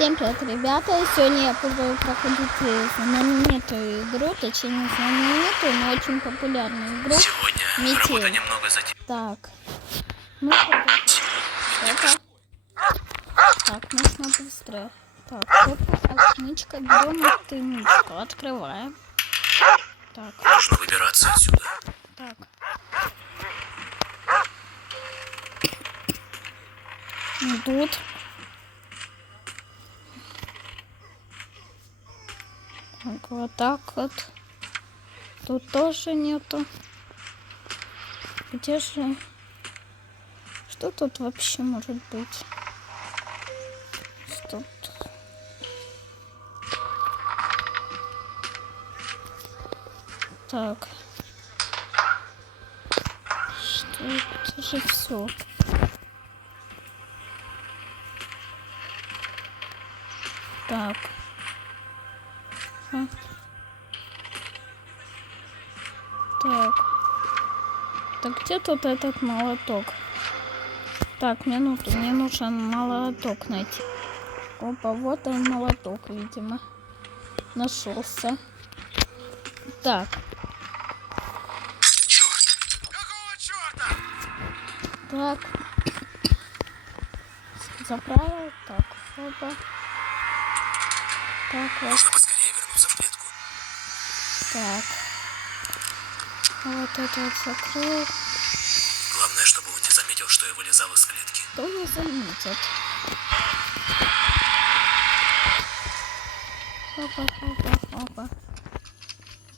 Всем привет, ребята! Сегодня я буду проходить знаменитую игру, точнее не знаменитую, но очень популярную игру. Сегодня Метель. работа немного затянулась. Так, ну это. Так, нужно быстро. Так, вот отмычка, берем отмычку, открываем. Так. Нужно выбираться отсюда. Так. Идут. Так, вот так вот. Тут тоже нету. Где же? Что тут вообще может быть? Что тут? Так. Что это же все? Так. Так. Так где тут этот молоток? Так, минуту, мне нужен молоток найти. Опа, вот он молоток, видимо. Нашелся. Так. Черт! Какого черта? Так. Заправил. Так, опа. Так, вот. Нужно поскорее вернуться в клетку. Так. Вот это вот закрыл. Главное, чтобы он не заметил, что я вылезал из клетки. Кто не заметит? Опа, опа, опа.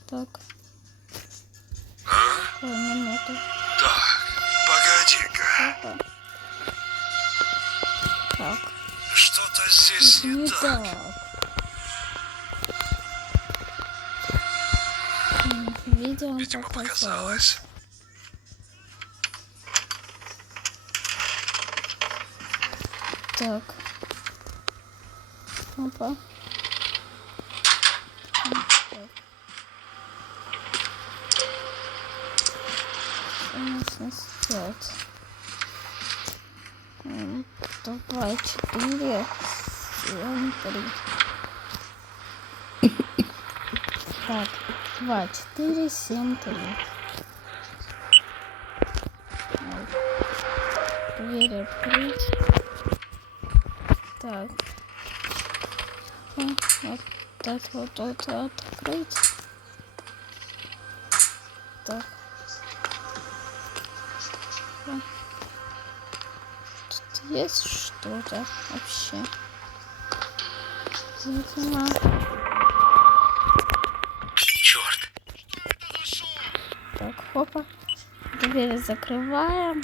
Так. Ой, минуту. Так, погоди-ка. Опа. Так. Что-то здесь Не так. Видео Видимо, показалось. показалось. Так. Опа. Что нужно сделать? 2, 4, 7, 3. Так, 2, 4, 7, 3. Дверь открыть. Так. Вот это вот открыть. Так. Тут есть что-то вообще? Видимо. Черт! Так, хопа. Дверь закрываем.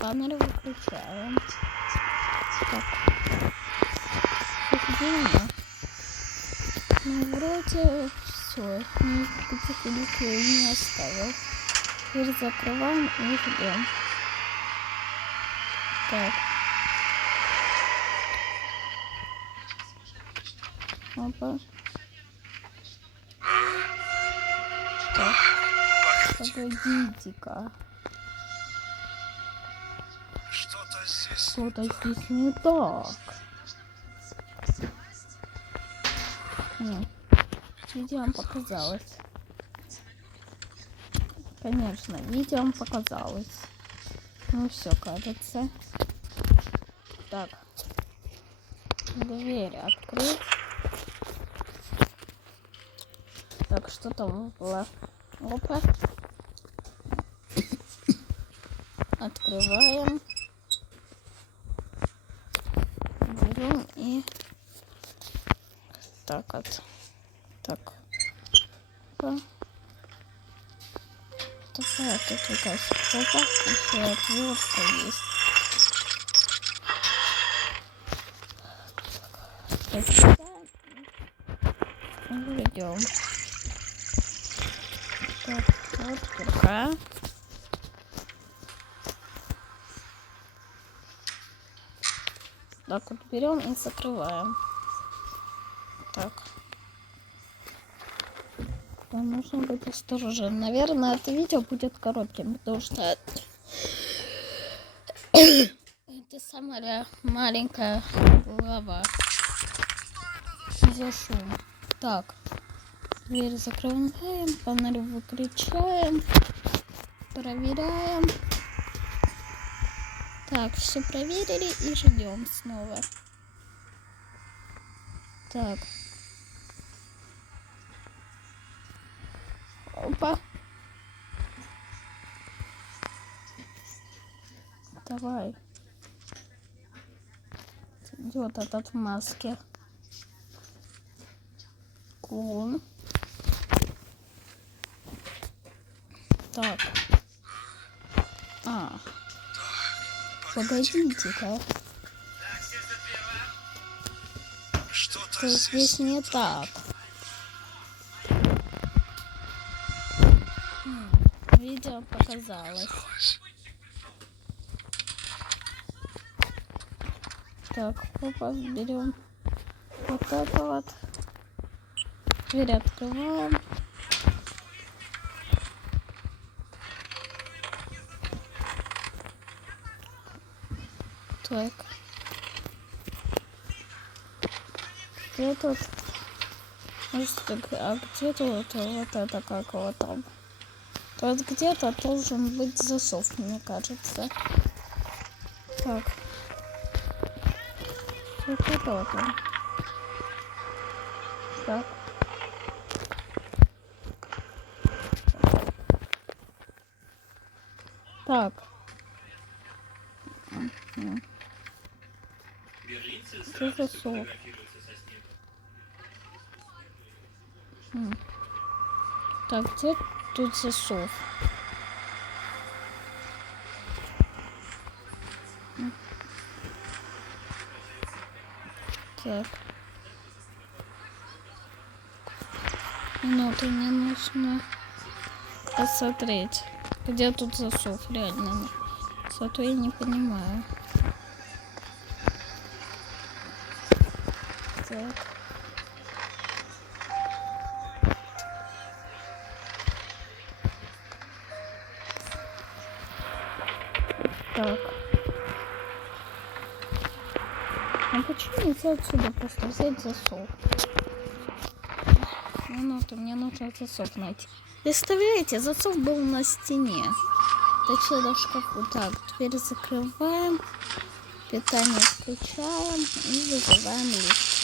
Баннер выключаем. Так. Видимо. Ну, вроде все. Никаких улик я не оставил. Дверь закрываем и ждем. Так. Опа. Так. Погодите-ка. Что-то здесь. Что-то здесь не так. Нет. Видео вам показалось. Конечно, видео вам показалось. Ну все, кажется. Так. Дверь открыть. Так, что там было? Опа. Открываем. Берем и... Так вот. Так. Опа. Такая тут какая-то опа. Еще отвертка есть. Идем. Так, вот кирка. Так вот берем и закрываем. Так. Да, нужно быть осторожен. Наверное, это видео будет коротким, потому что это самая маленькая глава. за шум? Так. Дверь закрываем, панель выключаем. Проверяем. Так, все проверили и ждем снова. Так. Опа. Давай. Идет этот в маске. Клон. Так. Погодите-ка. Что здесь не так? Видео показалось. Так, опа, берем вот это вот. Дверь открываем. Так. Где тут? Может, а где тут вот это, как его там? Тут где-то должен быть засов, мне кажется. Так. Вот это вот он. Так. Так. Где засов? Так, где тут засов? Так. Минуту, мне нужно посмотреть, где тут засов, реально. Зато я не понимаю. Так. Так. А почему нельзя отсюда просто взять засов? Минуту, мне нужно засов найти. Представляете, засов был на стене. Точнее, на шкафу. Так, дверь закрываем. Питание включаем и вызываем лифт.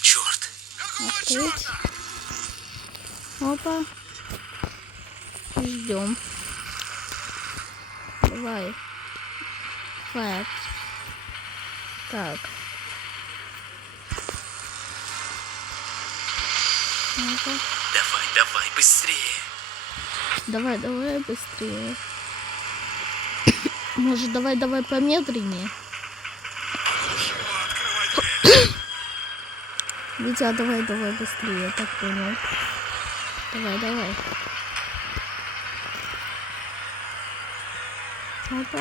Черт. Открыть. Опа. Ждем. Давай. Фэт. Так. Опа. Давай, быстрее. Давай, быстрее. Может, давай помедленнее. Витя, давай быстрее, я так понял. Давай. Опа.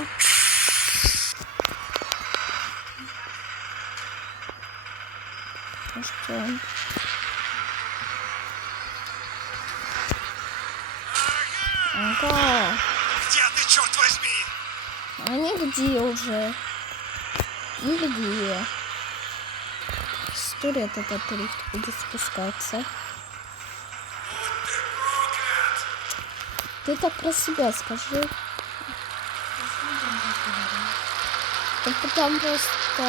Ну что? Ага. Где ты, черт возьми? А нигде уже. Нигде. Сто лет этот лифт будет спускаться. Ты так про себя скажи. Да потому просто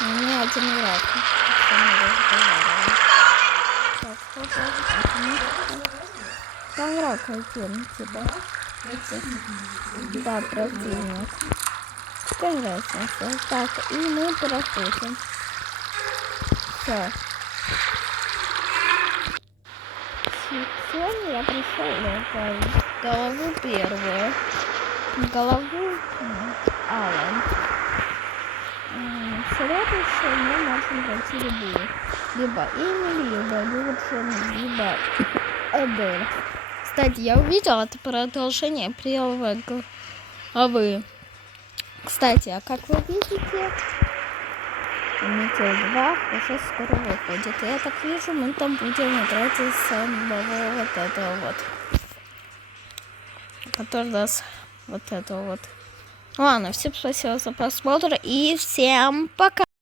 у меня один враг. Так, там враг один, типа. Да, противник. Какая разница? Так, и мы проходим. Все. Сегодня я пришел на голову первую. Голову Алан. Следующее мы можем пройти любую. Либо Эмили, либо Люджин, либо Эдель. Кстати, я увидела это продолжение первой главы. Кстати, а как вы видите, Метель 2 уже скоро выходит. Я так вижу, мы там будем играть из самого вот этого вот. Который нас вот этого вот Ладно, всем спасибо за просмотр и всем пока.